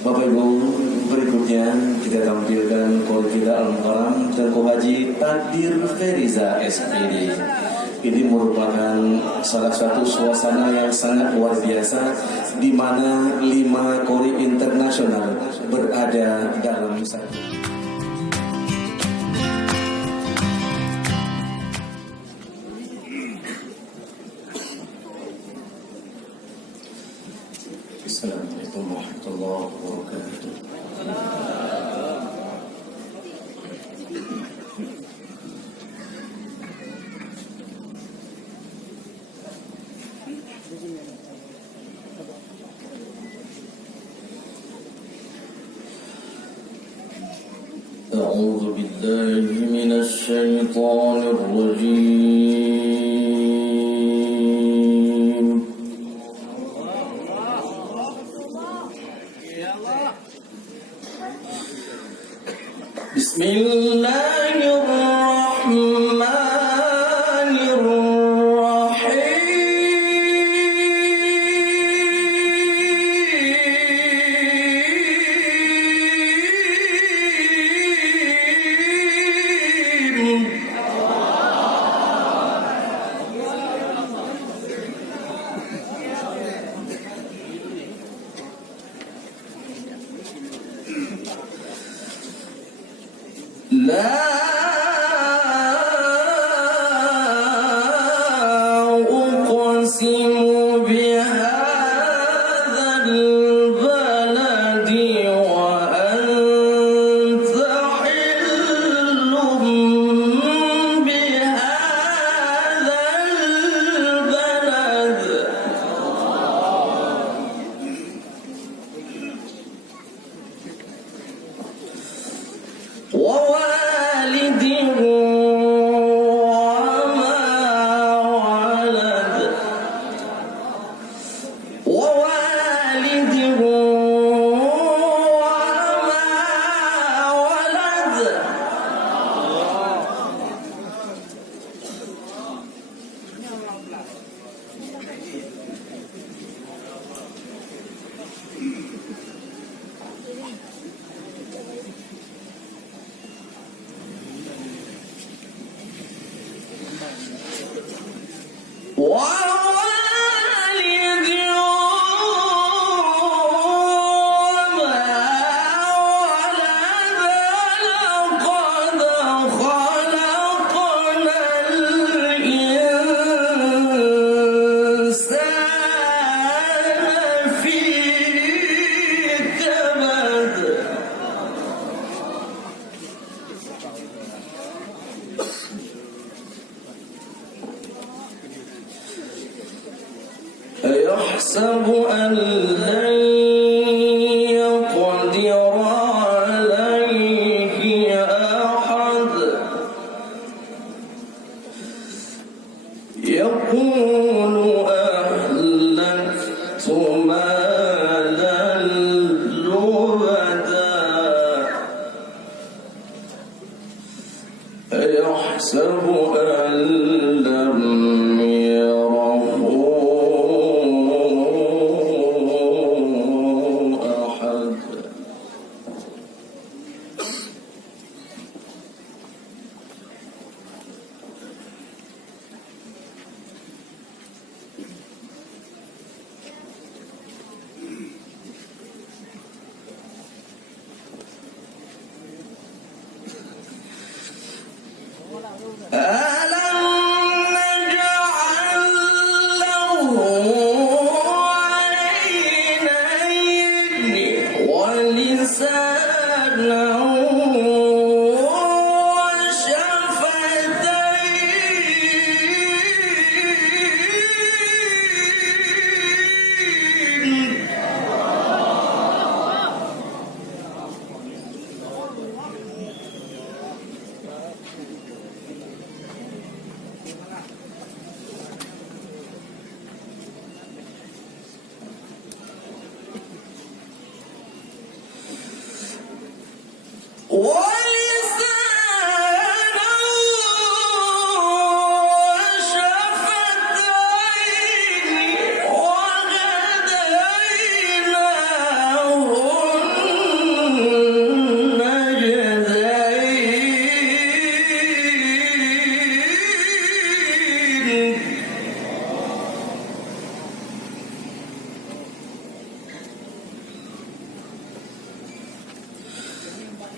Bapak Ibu, berikutnya kita tampilkan Qori kita Al-Mukarram Tengku Haji Takdir Feriza SPD. Ini merupakan salah satu suasana yang sangat luar biasa, di mana 5 Qori internasional berada dalam satu. Assalamualaikum warahmatullahi wabarakatuh. أعوذ بالله من الشيطان الرجيم. بسم الله الرحمن الرحيم. لا أقسم بهذا البلد وأنت حل بهذا البلد ووالد وما ولد ووالد وما ولد ووالد وما ولد لقد خلقنا الإنسان في كبد أيحسب أن لن يقدر عليه أحد يقول أهلكت مالا لبدا أيحسب أن لم يره أحد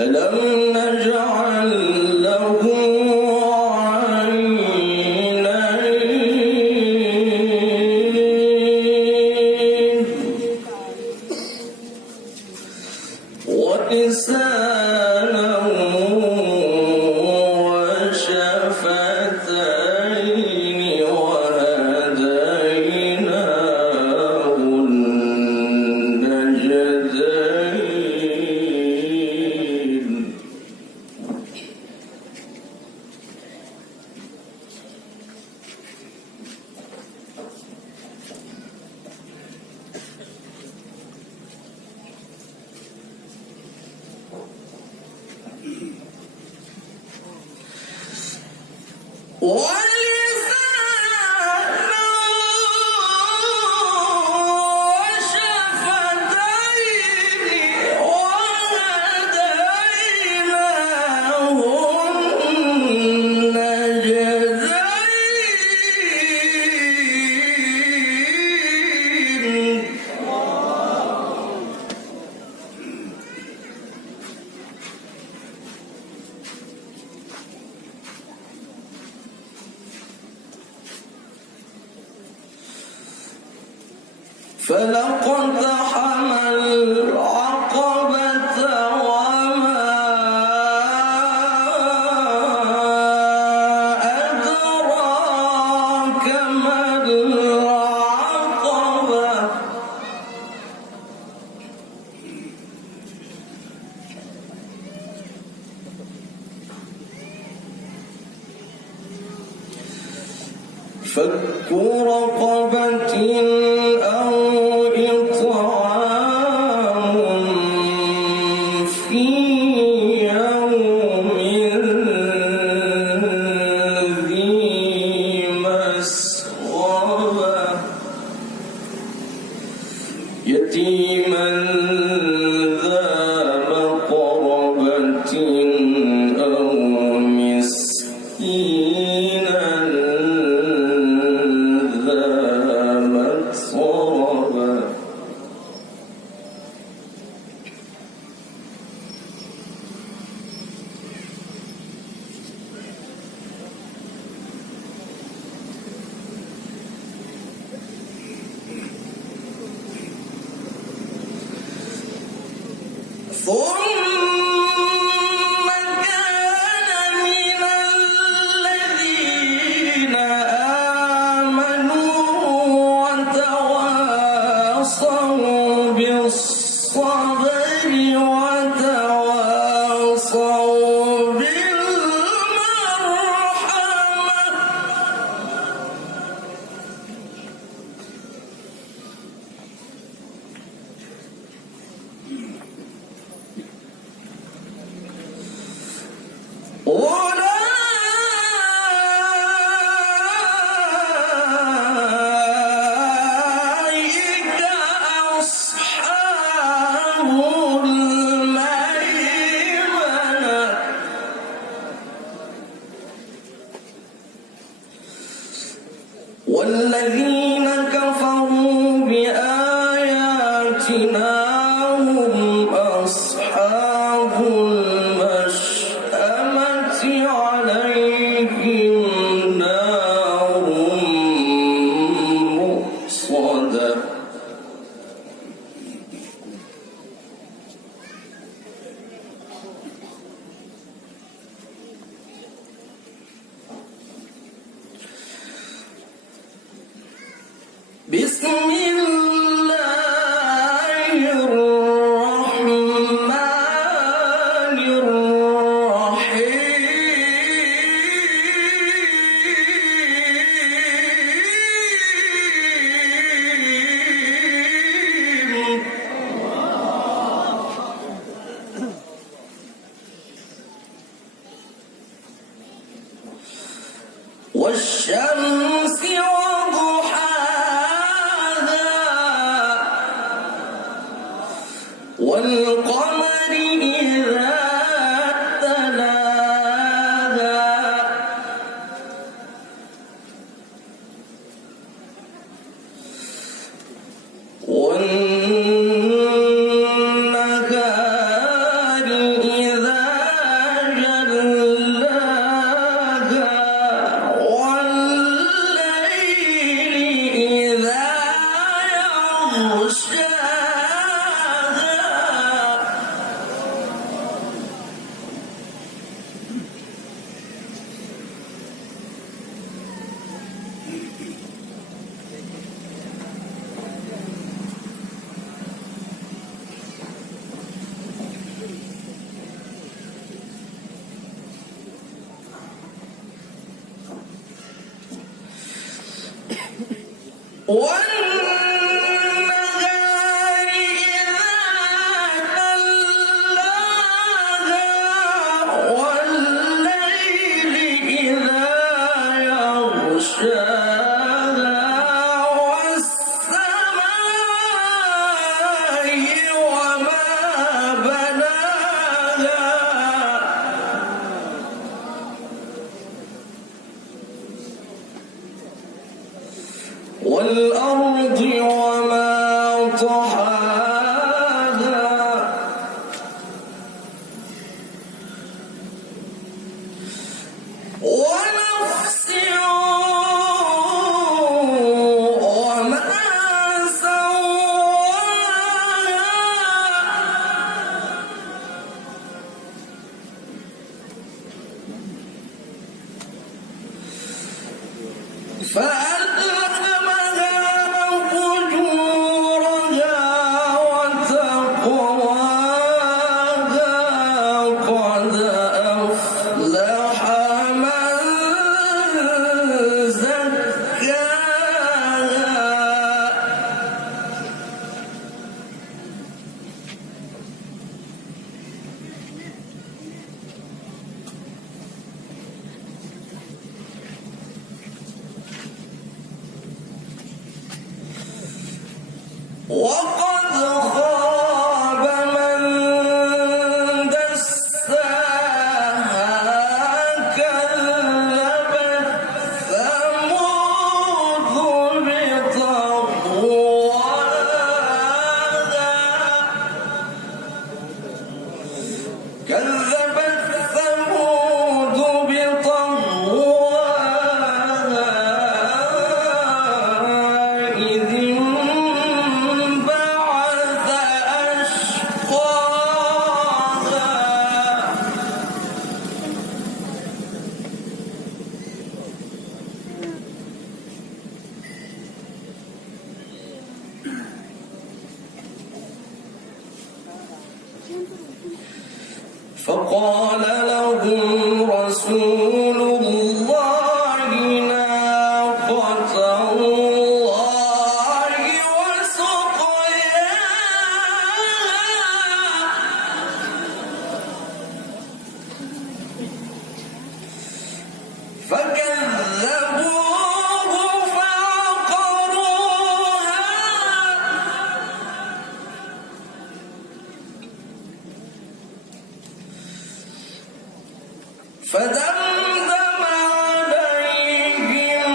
ألم نجعل له عينين ولسانا وشفتين وهديناه النجدين فلقد حمل العقبة وما أدراك ما العقبة فك رقبة أو إطعام في يوم ذي مسغبة يتيما ذا مقربة أو مسكينا ذا متربة ثم كان من الذين آمنوا وتواصوا بالصبر وتواصوا بالمرحمة أولئك أصحاب الميمنة والذين كفروا بآياتنا هم أصحاب المشأمة عليهم نار مؤصدة بسم الله الرحمن الرحيم والشمس وضحاها والنهار إذا جلاها والليل إذا يغشاها والسماء وما بناها والأرض وما طحاها ونفس وما سواها فألهمها فجورها وتقواها قد أفلح من زكاها وقد خاب من دساها كذبت ثمود بطغواها كذبت ثمود بطغواها إذ انبعث أشقاها فقال لهم رسول الله ناقة الله وسقياها فكذبوه فعقروها فدمدم عليهم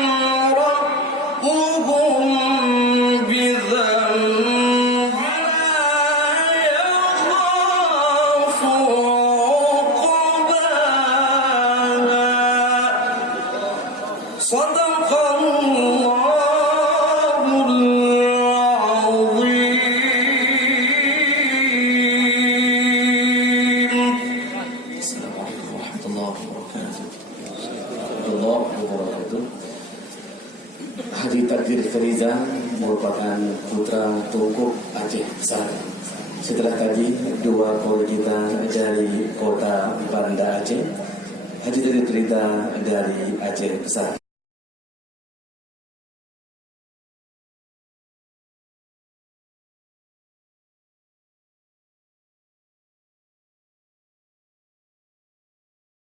ربهم بذنبها يخاف عقباها صدق الله العظيم. السلام عليكم ورحمة الله وبركاته. Haji Takdir Feriza merupakan putra Tungku Aceh Besar. Setelah tadi dua kita dari kota Banda Aceh, Haji Takdir Feriza dari Aceh Besar.